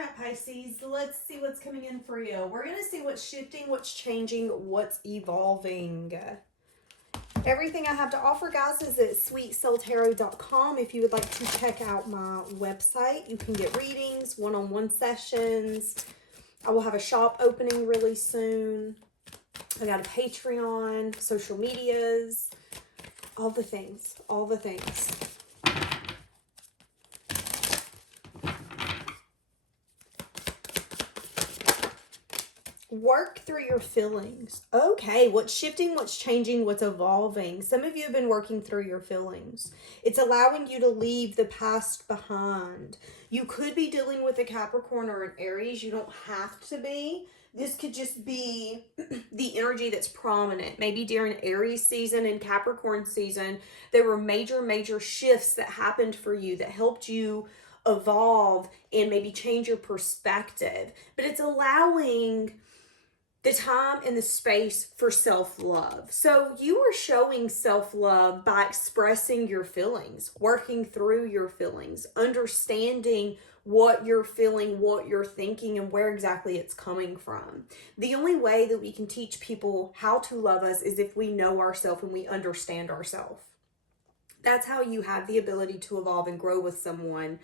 right, Pisces, let's see what's coming in for you. We're going to see what's shifting, what's changing, what's evolving. Everything I have to offer, guys, is at sweetsoultarot.com. If you would like to check out my website, you can get readings, one-on-one sessions. I will have a shop opening really soon. I got a Patreon, social medias, all the things, all the things. Work through your feelings. Okay, what's shifting, what's changing, what's evolving? Some of you have been working through your feelings. It's allowing you to leave the past behind. You could be dealing with a Capricorn or an Aries. You don't have to be. This could just be the energy that's prominent. Maybe during Aries season and Capricorn season, there were major shifts that happened for you that helped you evolve and maybe change your perspective. But it's allowing the time and the space for self-love. So you are showing self-love by expressing your feelings, working through your feelings, understanding what you're feeling, what you're thinking, and where exactly it's coming from. The only way that we can teach people how to love us is if we know ourselves and we understand ourselves. That's how you have the ability to evolve and grow with someone.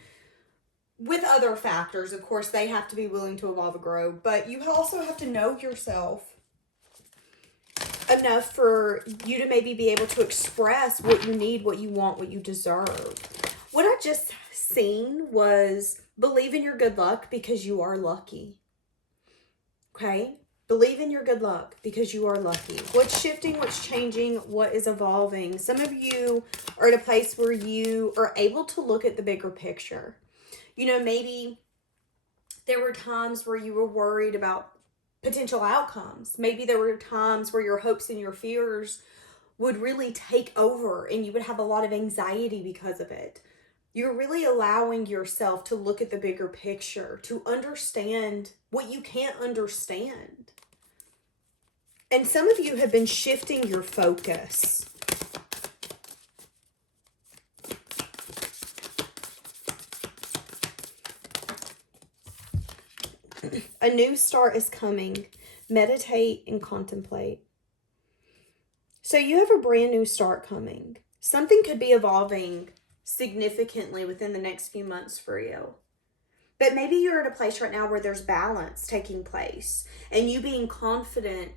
With other factors, of course, they have to be willing to evolve and grow, but you also have to know yourself enough for you to maybe be able to express what you need, what you want, what you deserve. What I just seen was believe in your good luck because you are lucky. Okay? Believe in your good luck because you are lucky. What's shifting, what's changing, what is evolving? Some of you are at a place where you are able to look at the bigger picture. You know, maybe there were times where you were worried about potential outcomes. Maybe there were times where your hopes and your fears would really take over and you would have a lot of anxiety because of it. You're really allowing yourself to look at the bigger picture, to understand what you can't understand. And some of you have been shifting your focus. A new start is coming. Meditate and contemplate. So you have a brand new start coming. Something could be evolving significantly within the next few months for you. But maybe you're at a place right now where there's balance taking place. And you being confident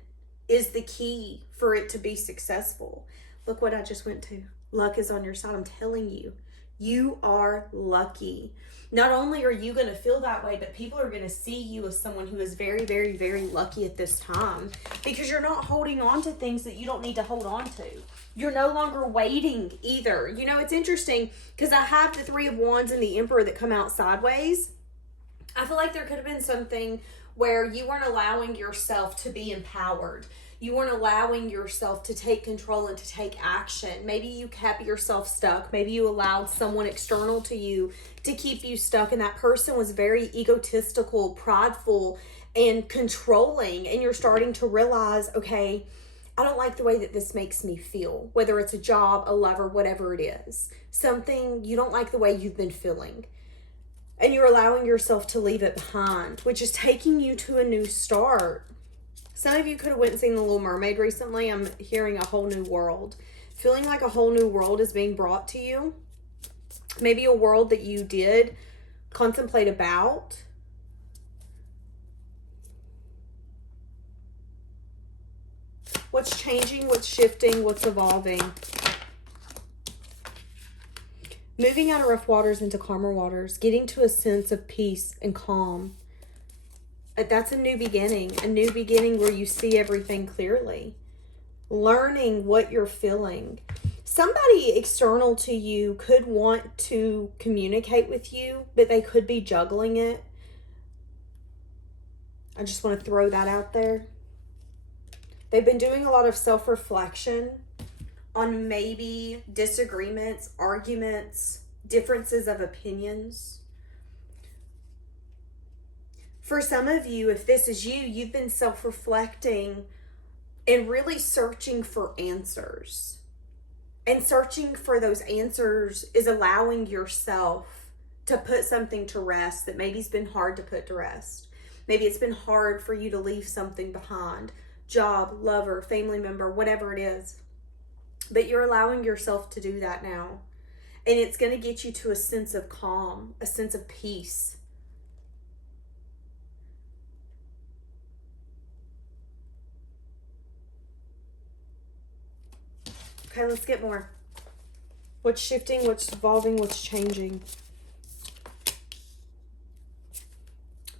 is the key for it to be successful. Look what I just went to. Luck is on your side. I'm telling you. You are lucky. Not only are you going to feel that way, but people are going to see you as someone who is very lucky at this time because you're not holding on to things that you don't need to hold on to. You're no longer waiting either. You know, it's interesting because I have the Three of Wands and the Emperor that come out sideways. I feel like there could have been something where you weren't allowing yourself to be empowered. You weren't allowing yourself to take control and to take action. Maybe you kept yourself stuck. Maybe you allowed someone external to you to keep you stuck. And that person was very egotistical, prideful, and controlling. And you're starting to realize, okay, I don't like the way that this makes me feel. Whether it's a job, a lover, whatever it is. Something, you don't like the way you've been feeling. And you're allowing yourself to leave it behind, which is taking you to a new start. Some of you could have went and seen The Little Mermaid recently. I'm hearing a whole new world. Feeling like a whole new world is being brought to you. Maybe a world that you did contemplate about. What's changing, what's shifting, what's evolving. Moving out of rough waters into calmer waters. Getting to a sense of peace and calm. That's a new beginning where you see everything clearly. Learning what you're feeling. Somebody external to you could want to communicate with you, but they could be juggling it. I just want to throw that out there. They've been doing a lot of self-reflection on maybe disagreements, arguments, differences of opinions. For some of you, if this is you, you've been self-reflecting and really searching for answers. And searching for those answers is allowing yourself to put something to rest that maybe it's been hard to put to rest. Maybe it's been hard for you to leave something behind. Job, lover, family member, whatever it is. But you're allowing yourself to do that now. And it's going to get you to a sense of calm, a sense of peace. Okay, let's get more. What's shifting, what's evolving, what's changing?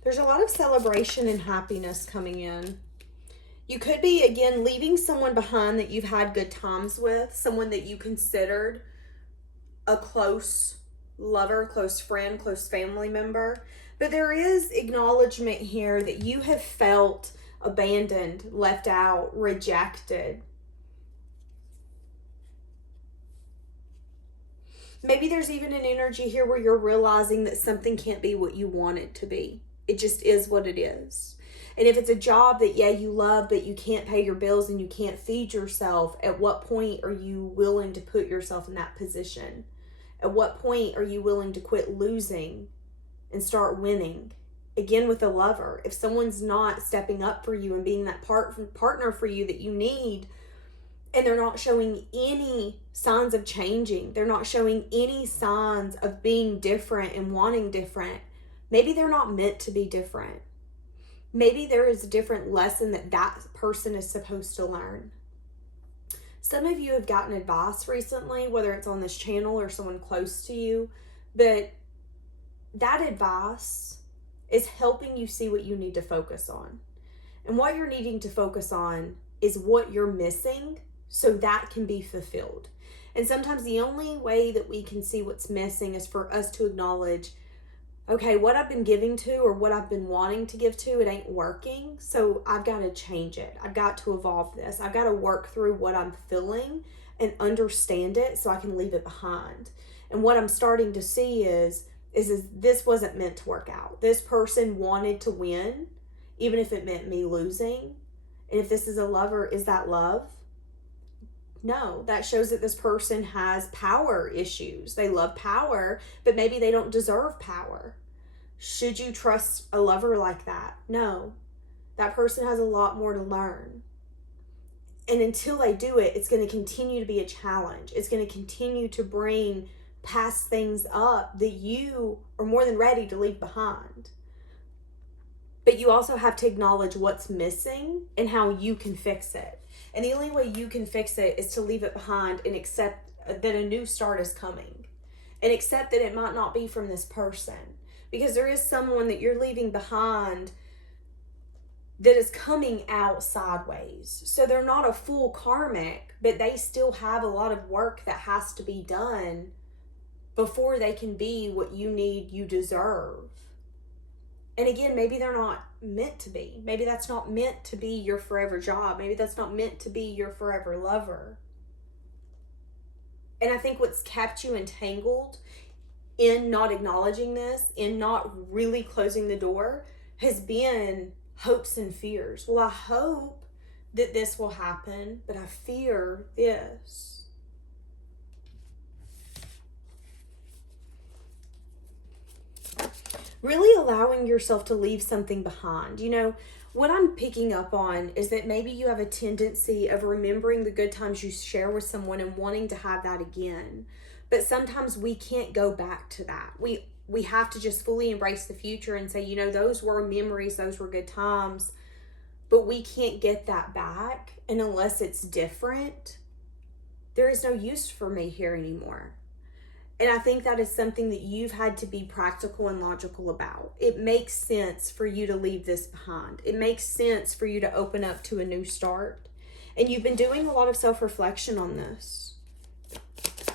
There's a lot of celebration and happiness coming in. You could be, again, leaving someone behind that you've had good times with, someone that you considered a close lover, close friend, close family member. But there is acknowledgement here that you have felt abandoned, left out, rejected. Maybe there's even an energy here where you're realizing that something can't be what you want it to be. It just is what it is. And if it's a job that, yeah, you love, but you can't pay your bills and you can't feed yourself, at what point are you willing to put yourself in that position? At what point are you willing to quit losing and start winning? Again, with a lover, if someone's not stepping up for you and being that partner for you that you need, and they're not showing any signs of changing, they're not showing any signs of being different and wanting different, maybe they're not meant to be different. Maybe there is a different lesson that that person is supposed to learn. Some of you have gotten advice recently, whether it's on this channel or someone close to you, but that advice is helping you see what you need to focus on. And what you're needing to focus on is what you're missing so that can be fulfilled. And sometimes the only way that we can see what's missing is for us to acknowledge, okay, what I've been giving to or what I've been wanting to give to, it ain't working. So I've got to change it. I've got to evolve this. I've got to work through what I'm feeling and understand it so I can leave it behind. And what I'm starting to see is this wasn't meant to work out. This person wanted to win, even if it meant me losing. And if this is a lover, is that love? No, that shows that this person has power issues. They love power, but maybe they don't deserve power. Should you trust a lover like that? No, that person has a lot more to learn. And until they do it, it's going to continue to be a challenge. It's going to continue to bring past things up that you are more than ready to leave behind. But you also have to acknowledge what's missing and how you can fix it. And the only way you can fix it is to leave it behind and accept that a new start is coming. And accept that it might not be from this person. Because there is someone that you're leaving behind that is coming out sideways. So they're not a full karmic, but they still have a lot of work that has to be done before they can be what you need, you deserve. And again, maybe they're not meant to be. Maybe that's not meant to be your forever job. Maybe that's not meant to be your forever lover. And I think what's kept you entangled in not acknowledging this, in not really closing the door, has been hopes and fears. Well, I hope that this will happen, but I fear this. Really allowing yourself to leave something behind. You know, what I'm picking up on is that maybe you have a tendency of remembering the good times you share with someone and wanting to have that again. But sometimes we can't go back to that. We have to just fully embrace the future and say, you know, those were memories, those were good times, but we can't get that back. And unless it's different, there is no use for me here anymore. And I think that is something that you've had to be practical and logical about. It makes sense for you to leave this behind. It makes sense for you to open up to a new start. And you've been doing a lot of self-reflection on this.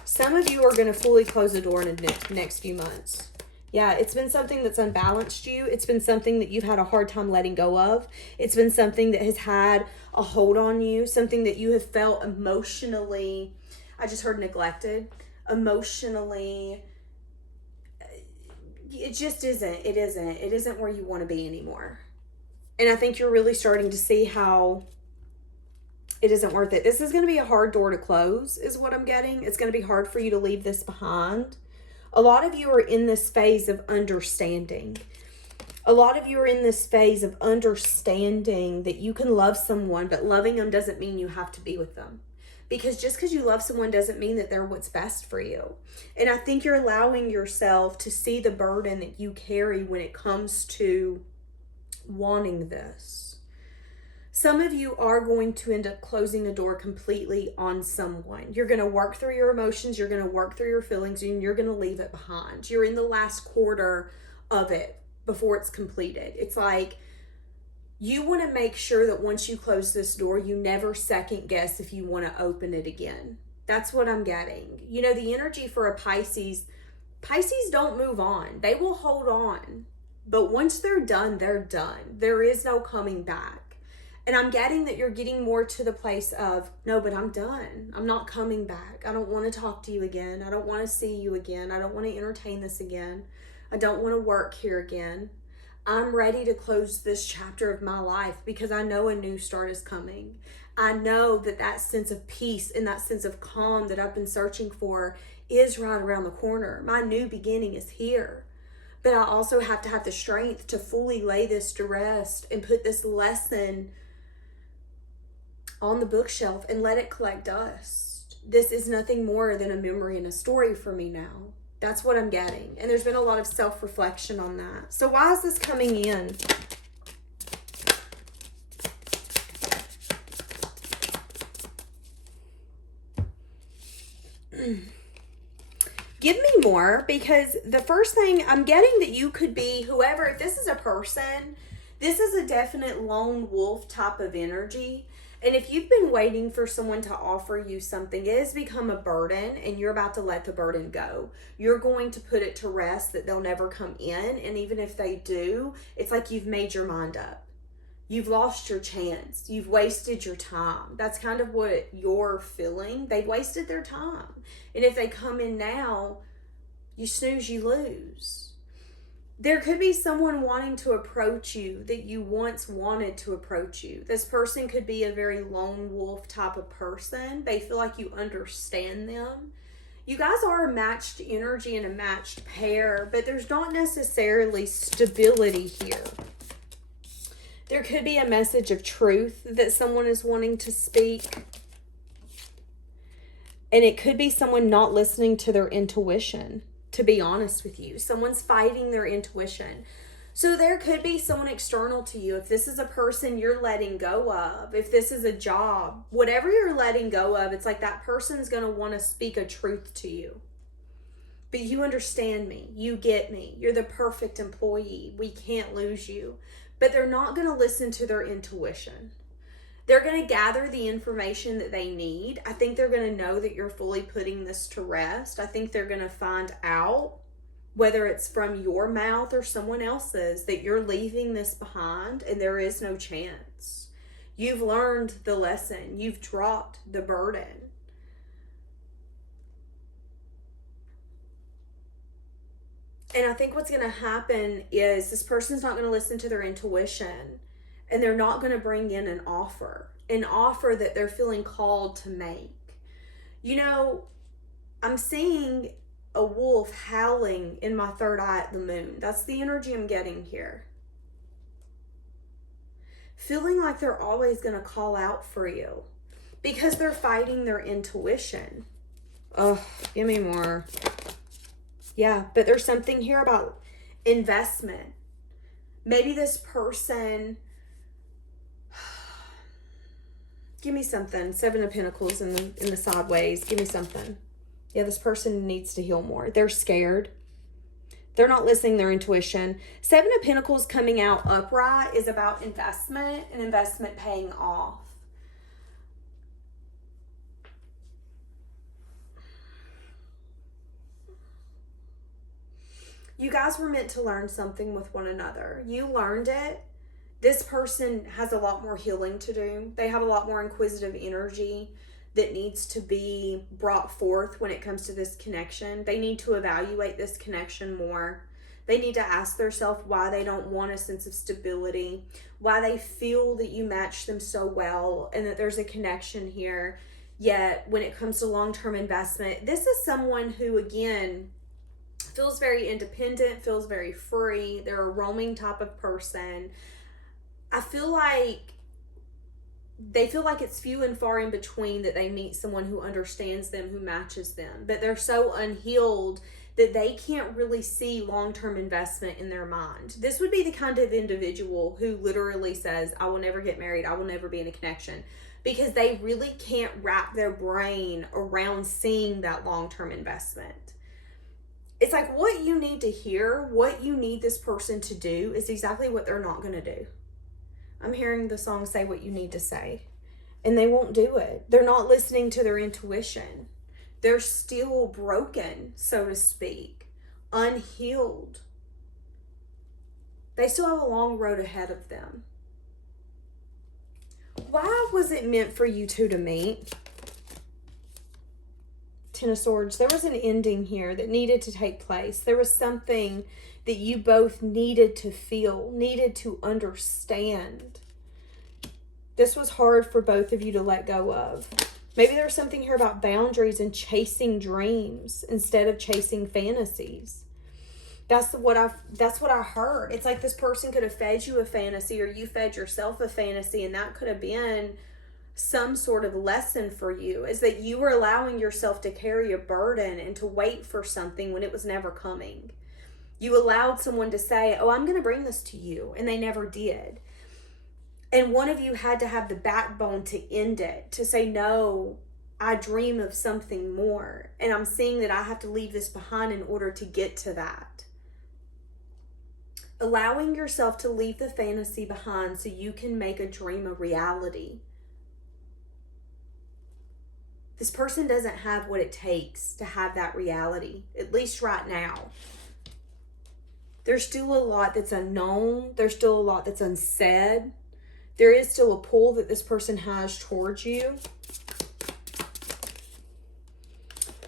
Some of you are going to fully close the door in the next few months. Yeah, it's been something that's unbalanced you. It's been something that you've had a hard time letting go of. It's been something that has had a hold on you. Something that you have felt emotionally, I just heard neglected. Emotionally, it just isn't. It isn't where you want to be anymore. And I think you're really starting to see how it isn't worth it. This is going to be a hard door to close, is what I'm getting. It's going to be hard for you to leave this behind. A lot of you are in this phase of understanding. A lot of you are in this phase of understanding that you can love someone, but loving them doesn't mean you have to be with them. Because just because you love someone doesn't mean that they're what's best for you. And I think you're allowing yourself to see the burden that you carry when it comes to wanting this. Some of you are going to end up closing a door completely on someone. You're going to work through your emotions, you're going to work through your feelings, and you're going to leave it behind. You're in the last quarter of it before it's completed. It's like you want to make sure that once you close this door, you never second guess if you want to open it again. That's what I'm getting. You know, the energy for a Pisces don't move on. They will hold on. But once they're done, they're done. There is no coming back. And I'm getting that you're getting more to the place of, no, but I'm done. I'm not coming back. I don't want to talk to you again. I don't want to see you again. I don't want to entertain this again. I don't want to work here again. I'm ready to close this chapter of my life because I know a new start is coming. I know that that sense of peace and that sense of calm that I've been searching for is right around the corner. My new beginning is here. But I also have to have the strength to fully lay this to rest and put this lesson on the bookshelf and let it collect dust. This is nothing more than a memory and a story for me now. That's what I'm getting. And there's been a lot of self-reflection on that. So why is this coming in? Give me more, because the first thing I'm getting that you could be whoever, if this is a person, this is a definite lone wolf type of energy. And if you've been waiting for someone to offer you something, it has become a burden and you're about to let the burden go. You're going to put it to rest that they'll never come in. And even if they do, it's like you've made your mind up. You've lost your chance. You've wasted your time. That's kind of what you're feeling. They've wasted their time. And if they come in now, you snooze, you lose. There could be someone wanting to approach you that you once wanted to approach you. This person could be a very lone wolf type of person. They feel like you understand them. You guys are a matched energy and a matched pair, but there's not necessarily stability here. There could be a message of truth that someone is wanting to speak. And it could be someone not listening to their intuition, to be honest with you. Someone's fighting their intuition. So there could be someone external to you. If this is a person you're letting go of, if this is a job, whatever you're letting go of, it's like that person's going to want to speak a truth to you. But you understand me. You get me. You're the perfect employee. We can't lose you. But they're not going to listen to their intuition. They're going to gather the information that they need. I think they're going to know that you're fully putting this to rest. I think they're going to find out, whether it's from your mouth or someone else's, that you're leaving this behind and there is no chance. You've learned the lesson. You've dropped the burden. And I think what's going to happen is this person's not going to listen to their intuition, and they're not going to bring in an offer that they're feeling called to make. You know, I'm seeing a wolf howling in my third eye at the moon. That's the energy I'm getting here. Feeling like they're always going to call out for you because they're fighting their intuition. Oh, give me more. Yeah, but there's something here about investment. Maybe this person, give me something. 7 of Pentacles in the sideways. Give me something. Yeah, this person needs to heal more. They're scared. They're not listening to their intuition. 7 of Pentacles coming out upright is about investment and investment paying off. You guys were meant to learn something with one another. You learned it. This person has a lot more healing to do. They have a lot more inquisitive energy that needs to be brought forth when it comes to this connection. They need to evaluate this connection more. They need to ask themselves why they don't want a sense of stability, why they feel that you match them so well and that there's a connection here. Yet when it comes to long-term investment, this is someone who, again, Feels very independent, feels very free. They're a roaming type of person. I feel like they feel like it's few and far in between that they meet someone who understands them, who matches them. But they're so unhealed that they can't really see long-term investment in their mind. This would be the kind of individual who literally says, I will never get married, I will never be in a connection, because they really can't wrap their brain around seeing that long-term investment. It's like what you need to hear, what you need this person to do is exactly what they're not going to do. I'm hearing the song Say What You Need to Say, and they won't do it. They're not listening to their intuition. They're still broken, so to speak, unhealed. They still have a long road ahead of them. Why was it meant for you two to meet? Ten of Swords. There was an ending here that needed to take place. There was something that you both needed to feel, needed to understand. This was hard for both of you to let go of. Maybe there was something here about boundaries and chasing dreams instead of chasing fantasies. That's what I heard. It's like this person could have fed you a fantasy, or you fed yourself a fantasy, and that could have been some sort of lesson for you, is that you were allowing yourself to carry a burden and to wait for something when it was never coming. You allowed someone to say, oh, I'm going to bring this to you, and they never did. And one of you had to have the backbone to end it, to say, no, I dream of something more, and I'm seeing that I have to leave this behind in order to get to that. Allowing yourself to leave the fantasy behind so you can make a dream a reality. This person doesn't have what it takes to have that reality, at least right now. There's still a lot that's unknown. There's still a lot that's unsaid. There is still a pull that this person has towards you.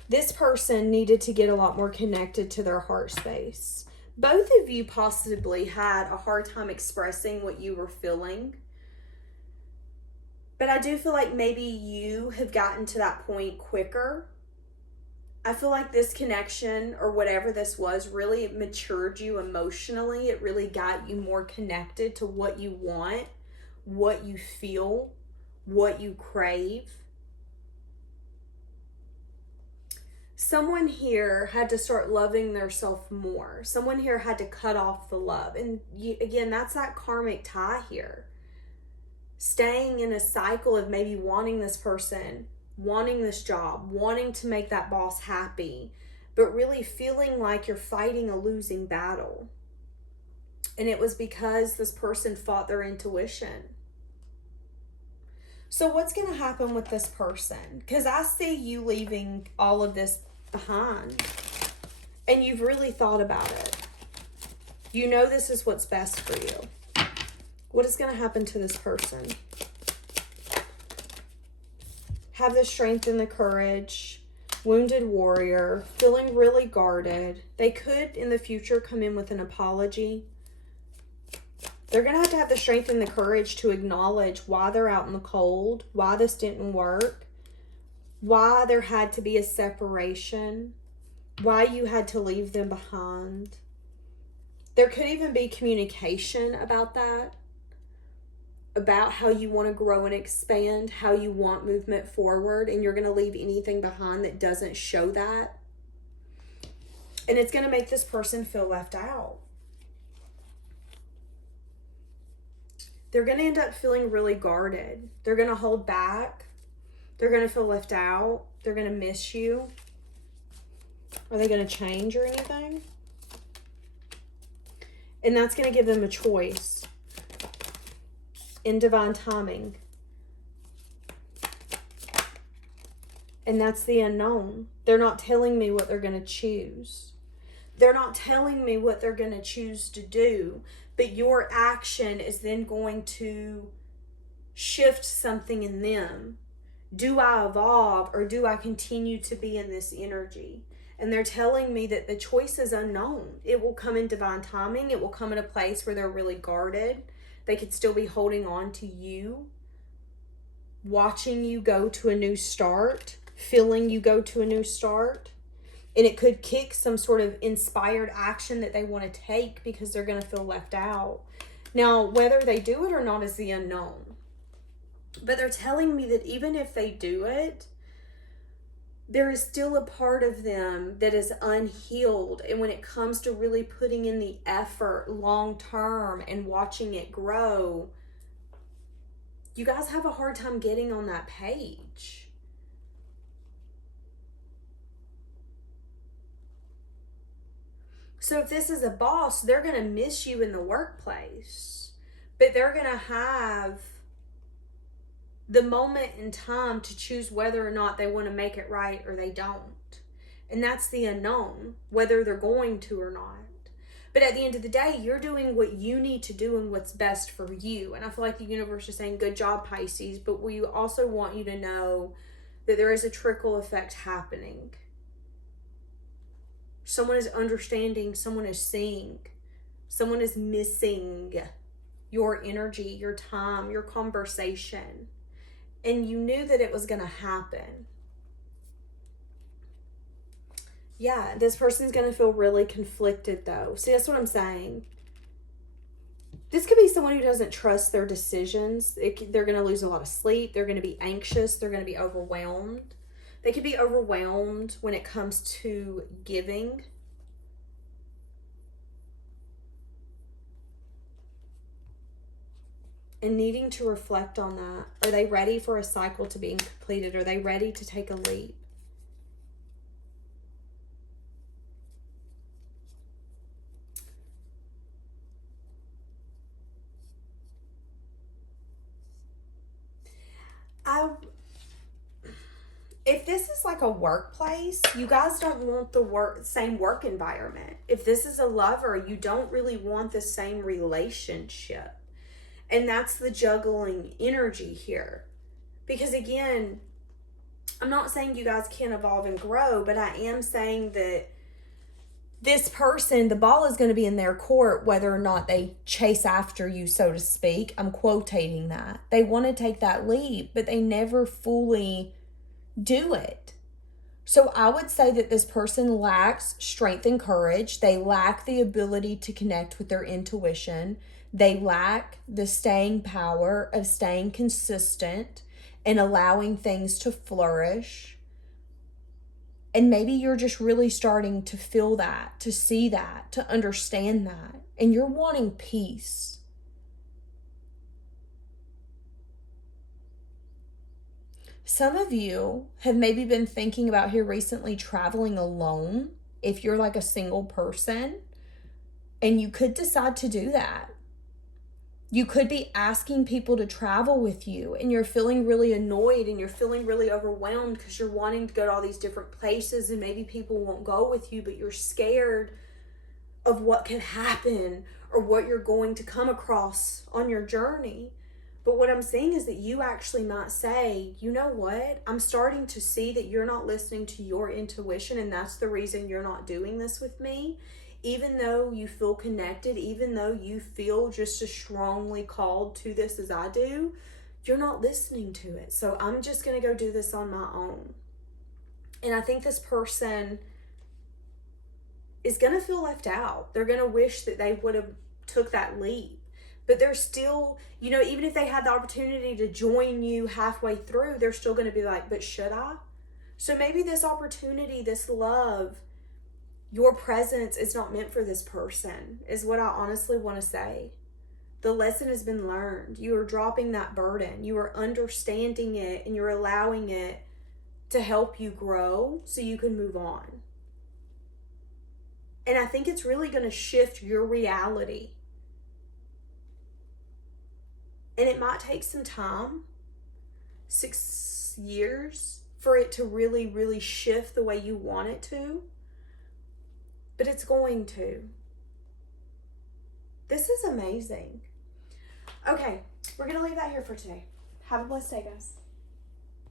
This person needed to get a lot more connected to their heart space. Both of you possibly had a hard time expressing what you were feeling. But I do feel like maybe you have gotten to that point quicker. I feel like this connection, or whatever this was, really matured you emotionally. It really got you more connected to what you want, what you feel, what you crave. Someone here had to start loving themselves more. Someone here had to cut off the love. And again, that's that karmic tie here. Staying in a cycle of maybe wanting this person, wanting this job, wanting to make that boss happy, but really feeling like you're fighting a losing battle. And it was because this person fought their intuition. So what's going to happen with this person? Because I see you leaving all of this behind, and you've really thought about it. You know this is what's best for you. What is going to happen to this person? Have the strength and the courage. Wounded warrior. Feeling really guarded. They could, in the future, come in with an apology. They're going to have the strength and the courage to acknowledge why they're out in the cold, why this didn't work, why there had to be a separation, why you had to leave them behind. There could even be communication about that, about how you want to grow and expand, how you want movement forward, and you're going to leave anything behind that doesn't show that. And it's going to make this person feel left out. They're going to end up feeling really guarded. They're going to hold back. They're going to feel left out. They're going to miss you. Are they going to change or anything? And that's going to give them a choice in divine timing. And that's the unknown. They're not telling me what they're going to choose. They're not telling me what they're going to choose to do. But your action is then going to shift something in them. Do I evolve, or do I continue to be in this energy? And they're telling me that the choice is unknown. It will come in divine timing. It will come in a place where they're really guarded. They could still be holding on to you, watching you go to a new start, feeling you go to a new start. And it could kick some sort of inspired action that they want to take because they're going to feel left out. Now, whether they do it or not is the unknown. But they're telling me that even if they do it, there is still a part of them that is unhealed. And when it comes to really putting in the effort long term and watching it grow, you guys have a hard time getting on that page. So if this is a boss, they're going to miss you in the workplace, but they're going to have the moment in time to choose whether or not they want to make it right or they don't. And that's the unknown, whether they're going to or not. But at the end of the day, you're doing what you need to do and what's best for you. And I feel like the universe is saying, good job, Pisces. But we also want you to know that there is a trickle effect happening. Someone is understanding, someone is seeing, someone is missing your energy, your time, your conversation. And you knew that it was going to happen. Yeah, this person's going to feel really conflicted though. See, that's what I'm saying. This could be someone who doesn't trust their decisions. They're going to lose a lot of sleep. They're going to be anxious. They're going to be overwhelmed. They could be overwhelmed when it comes to giving. And needing to reflect on that. Are they ready for a cycle to being completed? Are they ready to take a leap? If this is like a workplace, you guys don't want the same work environment. If this is a lover, you don't really want the same relationship. And that's the juggling energy here. Because again, I'm not saying you guys can't evolve and grow, but I am saying that this person, the ball is going to be in their court whether or not they chase after you, so to speak. I'm quotating that. They want to take that leap, but they never fully do it. So I would say that this person lacks strength and courage. They lack the ability to connect with their intuition. They lack the staying power of staying consistent and allowing things to flourish. And maybe you're just really starting to feel that, to see that, to understand that. And you're wanting peace. Some of you have maybe been thinking about here recently traveling alone if you're like a single person, and you could decide to do that. You could be asking people to travel with you and you're feeling really annoyed and you're feeling really overwhelmed because you're wanting to go to all these different places and maybe people won't go with you, but you're scared of what could happen or what you're going to come across on your journey. But what I'm seeing is that you actually might say, you know what? I'm starting to see that you're not listening to your intuition, and that's the reason you're not doing this with me. Even though you feel connected, even though you feel just as strongly called to this as I do, you're not listening to it. So I'm just going to go do this on my own. And I think this person is going to feel left out. They're going to wish that they would have took that leap. But they're still, you know, even if they had the opportunity to join you halfway through, they're still going to be like, but should I? So maybe this opportunity, this love, your presence is not meant for this person, is what I honestly want to say. The lesson has been learned. You are dropping that burden. You are understanding it and you're allowing it to help you grow so you can move on. And I think it's really going to shift your reality. And it might take some time, 6 years, for it to really, really shift the way you want it to. But it's going to. This is amazing. Okay, we're going to leave that here for today. Have a blessed day, guys.